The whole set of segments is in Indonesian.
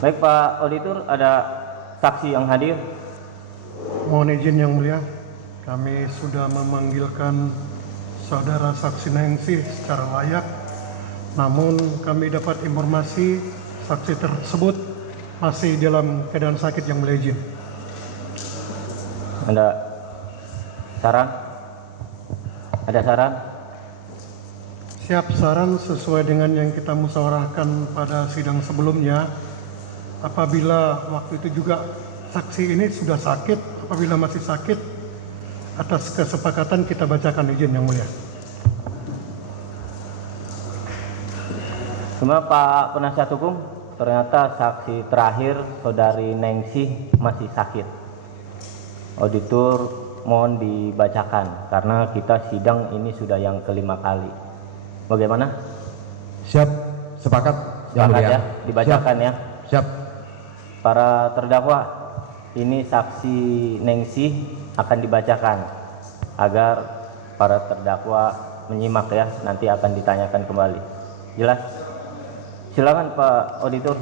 Baik Pak Auditor, ada saksi yang hadir. Mohon izin yang mulia, kami sudah memanggilkan saudara saksi Nengsi secara layak. Namun kami dapat informasi saksi tersebut masih dalam keadaan sakit yang mulia izin. Ada saran? Ada saran? Siap saran sesuai dengan yang kita musyawarahkan pada sidang sebelumnya. Apabila waktu itu juga saksi ini sudah sakit, apabila masih sakit, atas kesepakatan kita bacakan izin yang mulia. Semua Pak Penasihat Hukum, ternyata saksi terakhir Saudari Nengsi masih sakit. Auditor mohon dibacakan karena kita sidang ini sudah yang kelima kali. Bagaimana? Siap, sepakat yang Sepakat mulia. ya, dibacakan Siap. ya. Siap. Para terdakwa, ini saksi Nengsi akan dibacakan agar para terdakwa menyimak ya, nanti akan ditanyakan kembali. Jelas? Silakan Pak Auditor.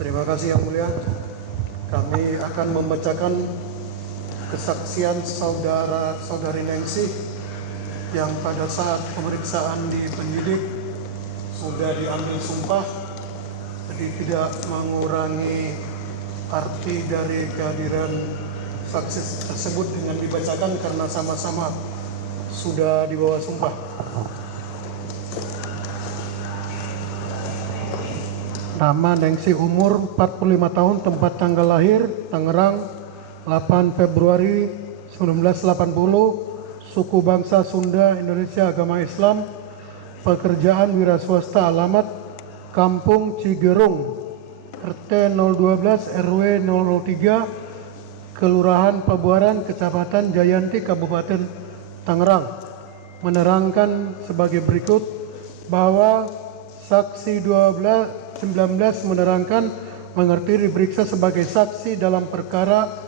Terima kasih yang mulia. Kami akan membacakan kesaksian saudari Nengsi yang pada saat pemeriksaan di penyidik sudah diambil sumpah, jadi tidak mengurangi arti dari kehadiran saksi tersebut dengan dibacakan karena sama-sama sudah di bawah sumpah. Nama Nengsi, umur 45 tahun, tempat tanggal lahir Tangerang 8 Februari 1980, suku bangsa Sunda, Indonesia, agama Islam, pekerjaan wira swasta, alamat Kampung Cigerung, RT 012 RW 003, Kelurahan Pabuaran, Kecamatan Jayanti, Kabupaten Tangerang, menerangkan sebagai berikut bahwa saksi 19 menerangkan mengerti diperiksa sebagai saksi dalam perkara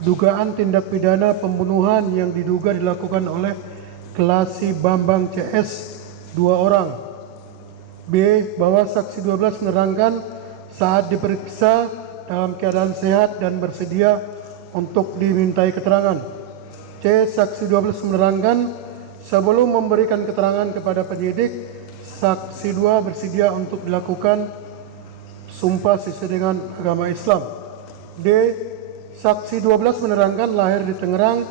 dugaan tindak pidana pembunuhan yang diduga dilakukan oleh Kelasi Bambang CS 2 orang. B. Bahwa saksi 12 menerangkan saat diperiksa dalam keadaan sehat dan bersedia untuk dimintai keterangan. C. Saksi 12 menerangkan sebelum memberikan keterangan kepada penyidik, saksi 2 bersedia untuk dilakukan sumpah sesuai dengan agama Islam. D. Saksi 12 menerangkan lahir di Tangerang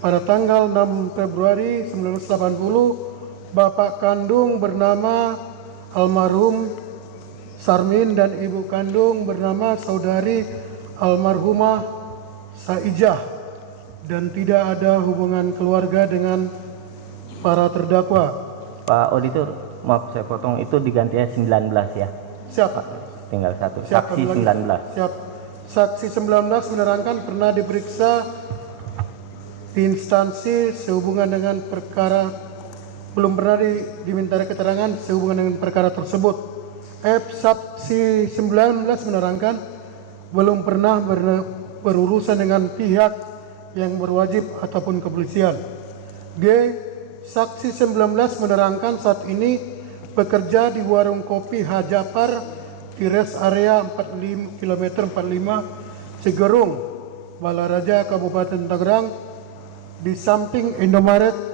pada tanggal 6 Februari 1980, bapak kandung bernama almarhum Sarmin dan ibu kandung bernama saudari almarhumah Saijah, dan tidak ada hubungan keluarga dengan para terdakwa. Pak Auditor, maaf saya potong, itu digantinya 19 ya. Siapa? Tinggal satu. Siap, Saksi 19. Siap. Saksi 19 menerangkan pernah diperiksa di instansi sehubungan dengan perkara, belum pernah diminta keterangan sehubungan dengan perkara tersebut. F. Saksi 19 menerangkan belum pernah berurusan dengan pihak yang berwajib ataupun kepolisian. G. Saksi 19 menerangkan saat ini bekerja di warung kopi Hajapar di rest area 45 km 45 Cigerung, Balaraja, Kabupaten Tangerang, di samping Indomaret.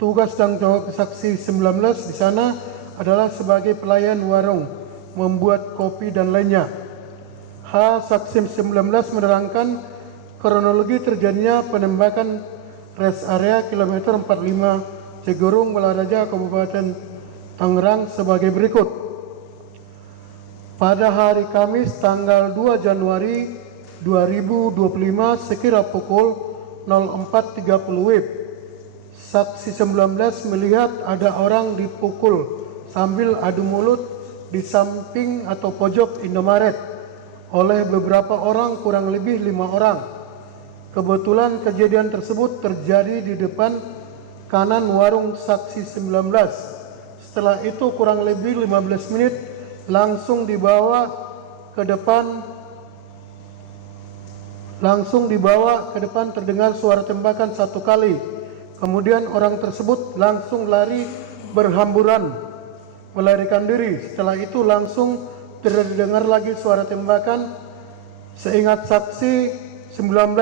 Tugas tanggung jawab saksi 19 di sana adalah sebagai pelayan warung, membuat kopi dan lainnya. H. Saksi 19 menerangkan kronologi terjadinya penembakan rest area kilometer 45 Cigerung, Balaraja, Kabupaten Tangerang sebagai berikut. Pada hari Kamis tanggal 2 Januari 2025 sekira pukul 04.30 WIB, saksi 19 melihat ada orang dipukul sambil adu mulut di samping atau pojok Indomaret oleh beberapa orang, kurang lebih 5 orang. Kebetulan kejadian tersebut terjadi di depan kanan warung saksi 19. Setelah itu kurang lebih 15 menit langsung dibawa ke depan terdengar suara tembakan 1 kali. Kemudian orang tersebut langsung lari berhamburan melarikan diri. Setelah itu langsung terdengar lagi suara tembakan. Seingat saksi 19,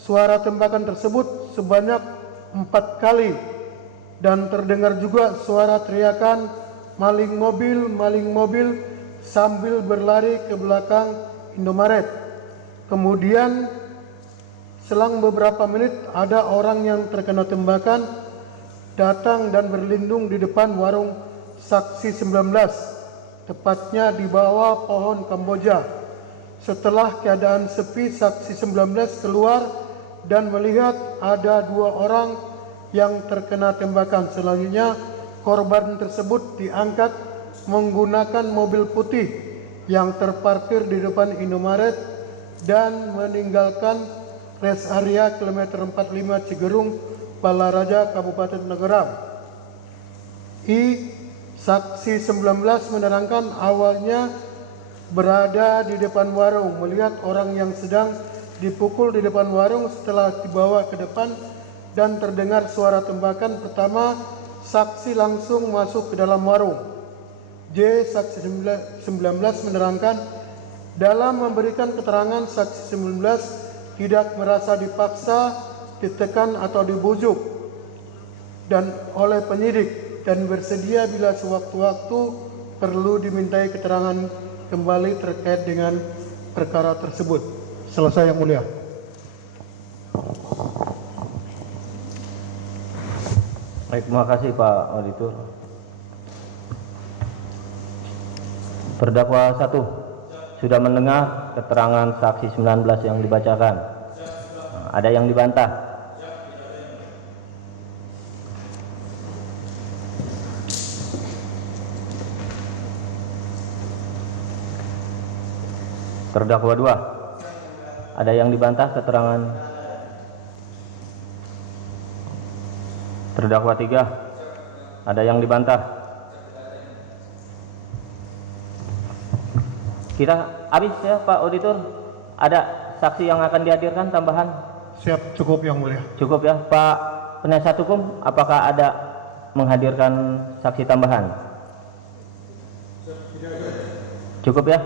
suara tembakan tersebut sebanyak 4 kali dan terdengar juga suara teriakan maling mobil sambil berlari ke belakang Indomaret. Kemudian selang beberapa menit ada orang yang terkena tembakan datang dan berlindung di depan warung saksi 19, tepatnya di bawah pohon Kamboja. Setelah keadaan sepi, saksi 19 keluar dan melihat ada 2 orang yang terkena tembakan. Selanjutnya korban tersebut diangkat menggunakan mobil putih yang terparkir di depan Indomaret dan meninggalkan rest area kilometer 45 Cigerung, Balaraja, Kabupaten Tangerang. Saksi 19 menerangkan awalnya berada di depan warung, melihat orang yang sedang dipukul di depan warung. Setelah dibawa ke depan dan terdengar suara tembakan pertama, saksi langsung masuk ke dalam warung. Saksi 19 menerangkan dalam memberikan keterangan, saksi 19 tidak merasa dipaksa, ditekan atau dibujuk dan oleh penyidik dan bersedia bila sewaktu-waktu perlu dimintai keterangan kembali terkait dengan perkara tersebut. Selesai, Yang Mulia. Baik, terima kasih Pak Auditor. Terdakwa 1 sudah mendengar keterangan saksi 19 yang dibacakan. Ada yang dibantah? Terdakwa 2, ada yang dibantah keterangan? Terdakwa 3, ada yang dibantah? Kita habis ya Pak Auditor. Ada saksi yang akan dihadirkan tambahan? Siap, cukup Yang Mulia. Cukup ya Pak Penasihat Hukum, apakah ada menghadirkan saksi tambahan? Cukup ya.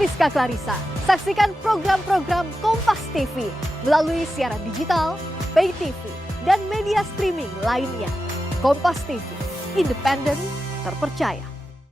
Rizka Clarissa. Saksikan program-program Kompas TV melalui siaran digital, pay TV, dan media streaming lainnya. Kompas TV, independen, terpercaya.